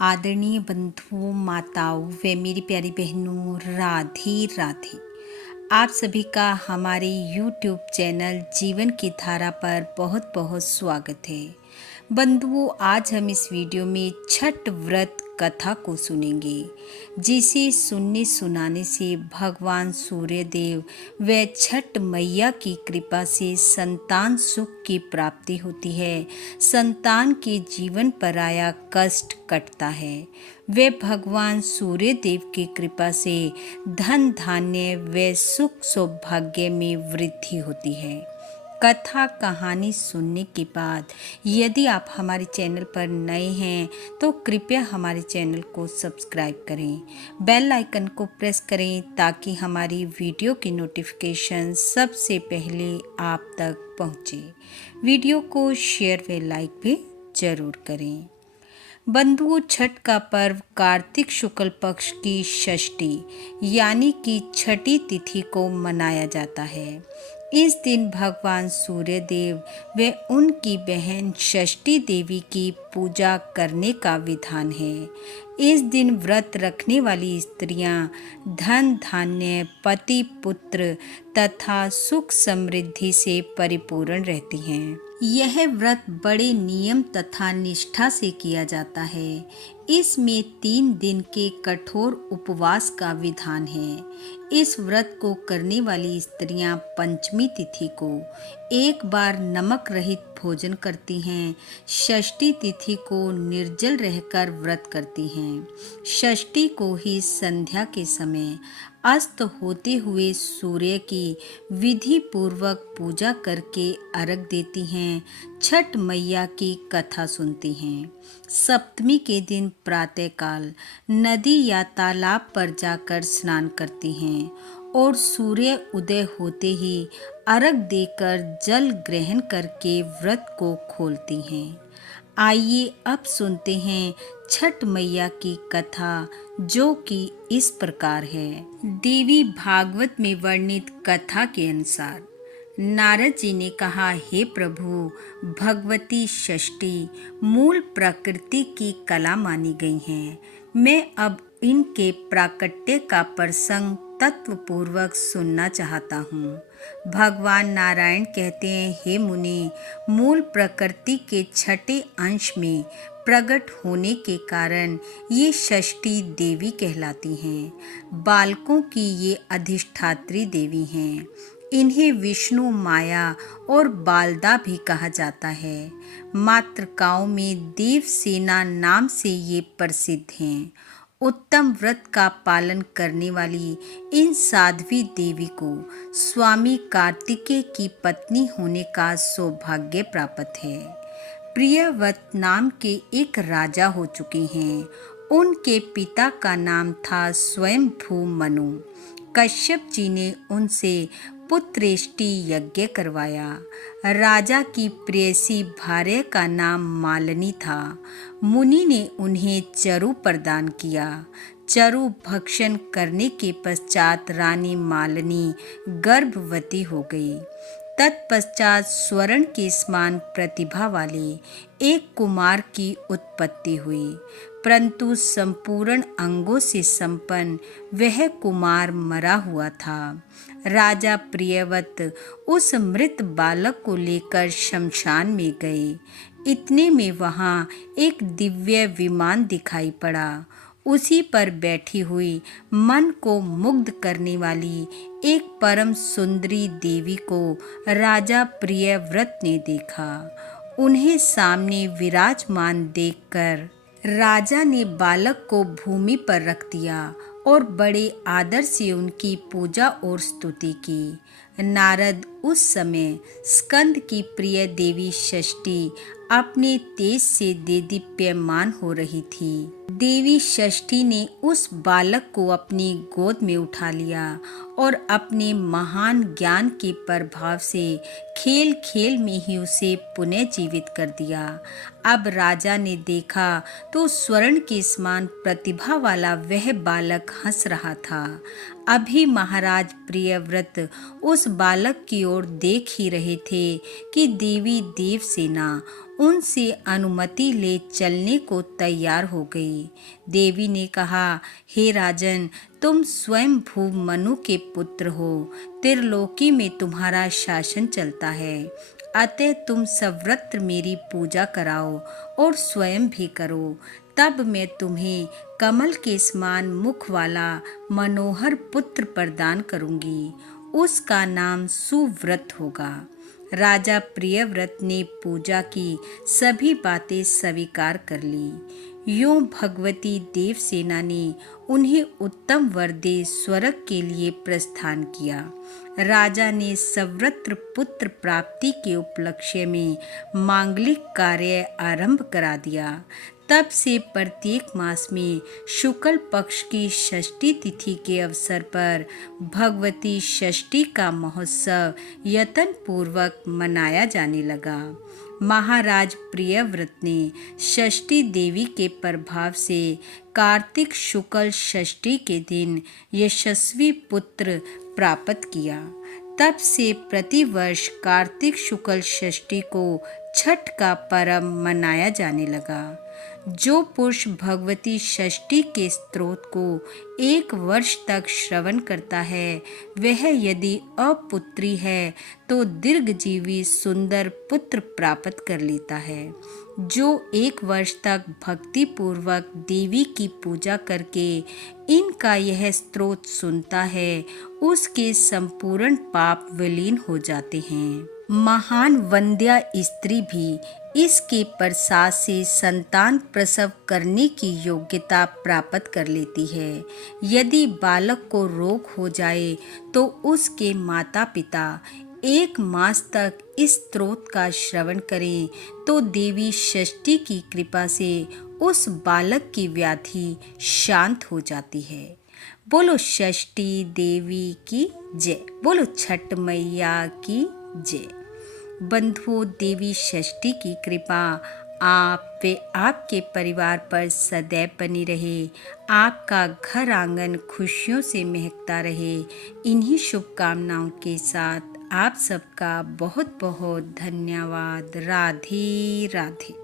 आदरणीय बंधुओं, माताओं व मेरी प्यारी बहनों, राधे राधे। आप सभी का हमारे YouTube चैनल जीवन की धारा पर बहुत बहुत स्वागत है। बंधुओं, आज हम इस वीडियो में छठ व्रत कथा को सुनेंगे, जिसे सुनने सुनाने से भगवान सूर्य देव व छठ मैया की कृपा से संतान सुख की प्राप्ति होती है, संतान के जीवन पर आया कष्ट कटता है। वे भगवान सूर्य देव की कृपा से धन धान्य व सुख सौभाग्य में वृद्धि होती है। कथा कहानी सुनने के बाद यदि आप हमारे चैनल पर नए हैं तो कृपया हमारे चैनल को सब्सक्राइब करें, बेल आइकन को प्रेस करें ताकि हमारी वीडियो की नोटिफिकेशन सबसे पहले आप तक पहुंचे। वीडियो को शेयर व लाइक भी जरूर करें। बंधुओं, छठ का पर्व कार्तिक शुक्ल पक्ष की षष्ठी यानी कि छठी तिथि को मनाया जाता है। इस दिन भगवान सूर्य देव व उनकी बहन षष्ठी देवी की पूजा करने का विधान है। इस दिन व्रत रखने वाली स्त्रियां धन धान्य, पति पुत्र तथा सुख समृद्धि से परिपूर्ण रहती हैं। यह व्रत बड़े नियम तथा निष्ठा से किया जाता है। इसमें 3 दिन के कठोर उपवास का विधान है। इस व्रत को करने वाली स्त्रियां पंचमी तिथि को एक बार नमक रहित भोजन करती हैं। षष्ठी तिथि को निर्जल रहकर व्रत करती हैं। षष्ठी को ही संध्या के समय अस्त होते हुए सूर्य की विधि पूर्वक पूजा करके अर्घ देती हैं। छठ मैया की कथा सुनती हैं। सप्तमी के दिन प्रातःकाल नदी या तालाब पर जाकर स्नान करती हैं और सूर्य उदय होते ही अर्घ देकर जल ग्रहण करके व्रत को खोलती हैं। आइए अब सुनते हैं छठ मैया की कथा, जो कि इस प्रकार है। देवी भागवत में वर्णित कथा के अनुसार नारद जी ने कहा, हे प्रभु, भगवती षष्ठी मूल प्रकृति की कला मानी गई हैं। मैं अब इनके प्राकट्य का प्रसंग तत्वपूर्वक सुनना चाहता हूँ। भगवान नारायण कहते हैं, हे मुनि, मूल प्रकृति के छठे अंश में प्रकट होने के कारण ये षष्ठी देवी कहलाती हैं। बालकों की ये अधिष्ठात्री देवी हैं। इन्हें विष्णु माया और बालदा भी कहा जाता है। मातृकाओं में देवसेना नाम से ये प्रसिद्ध हैं। उत्तम व्रत का पालन करने वाली इन साध्वी देवी को स्वामी कार्तिकेय की पत्नी होने का सौभाग्य प्राप्त है। प्रियव्रत नाम के एक राजा हो चुके हैं। उनके पिता का नाम था स्वयंभू मनु। कश्यप जी ने उनसे पुत्रेष्टि यज्ञ करवाया। राजा की प्रेयसी भार्य का नाम मालिनी था। मुनि ने उन्हें चरु प्रदान किया। चरु भक्षण करने के पश्चात रानी मालिनी गर्भवती हो गई। तत्पश्चात स्वर्ण के समान प्रतिभा वाले एक कुमार की उत्पत्ति हुई, परंतु संपूर्ण अंगों से संपन्न वह कुमार मरा हुआ था। राजा प्रियव्रत उस मृत बालक को लेकर शमशान में गए। इतने में वहां एक दिव्य विमान दिखाई पड़ा। उसी पर बैठी हुई मन को मुग्ध करने वाली एक परम सुंदरी देवी को राजा प्रियव्रत ने देखा। उन्हें सामने विराजमान देखकर राजा ने बालक को भूमि पर रख दिया और बड़े आदर से उनकी पूजा और स्तुति की। नारद उस समय स्कंद की प्रिय देवी षष्ठी अपने तेज से देदीप्यमान हो रही थी। देवी षष्ठी ने उस बालक को अपनी गोद में उठा लिया और अपने महान ज्ञान के प्रभाव से खेल खेल में ही उसे पुनः जीवित कर दिया। अब राजा ने देखा तो स्वर्ण के समान प्रतिभा वाला वह बालक हंस रहा था। अभी महाराज प्रियव्रत उस बालक की ओर देख ही रहे थे कि देवी देवसेना उनसे अनुमति ले चलने को तैयार हो गई। देवी ने कहा, हे राजन, तुम स्वयं भू मनु के पुत्र हो, त्रिलोकी में तुम्हारा शासन चलता है, अतः तुम सर्वत्र मेरी पूजा कराओ और स्वयं भी करो। तब मैं तुम्हें कमल के समान मुख वाला मनोहर पुत्र प्रदान करूंगी, उसका नाम सुव्रत होगा। राजा प्रियव्रत ने पूजा की सभी बातें स्वीकार कर ली। यूं भगवती देवसेना ने उन्हें उत्तम वर दे स्वर्ग के लिए प्रस्थान किया। राजा ने सव्रत पुत्र प्राप्ति के उपलक्ष्य में मांगलिक कार्य आरंभ करा दिया। तब से प्रत्येक मास में शुक्ल पक्ष की षष्ठी तिथि के अवसर पर भगवती षष्ठी का महोत्सव यत्न पूर्वक मनाया जाने लगा। महाराज प्रियव्रत ने षष्ठी देवी के प्रभाव से कार्तिक शुक्ल षष्ठी के दिन यशस्वी पुत्र प्राप्त किया। तब से प्रतिवर्ष कार्तिक शुक्ल षष्ठी को छठ का पर्व मनाया जाने लगा। जो पुरुष भगवती षष्ठी के स्तोत्र को 1 वर्ष तक श्रवण करता है, वह यदि अपुत्री है तो दीर्घजीवी सुंदर पुत्र प्राप्त कर लेता है। जो 1 वर्ष तक भक्ति पूर्वक देवी की पूजा करके इनका यह स्तोत्र सुनता है, उसके संपूर्ण पाप विलीन हो जाते हैं। महान वंद्या स्त्री भी इसके प्रसाद से संतान प्रसव करने की योग्यता प्राप्त कर लेती है। यदि बालक को रोग हो जाए तो उसके माता पिता 1 मास तक इस स्तोत्र का श्रवण करें तो देवी षष्ठी की कृपा से उस बालक की व्याधि शांत हो जाती है। बोलो षष्ठी देवी की जय, बोलो छठ मैया की जय। बंधुओं, देवी षष्ठी की कृपा आप व आपके परिवार पर सदैव बनी रहे, आपका घर आंगन खुशियों से महकता रहे। इन्हीं शुभकामनाओं के साथ आप सबका बहुत बहुत धन्यवाद। राधे राधे।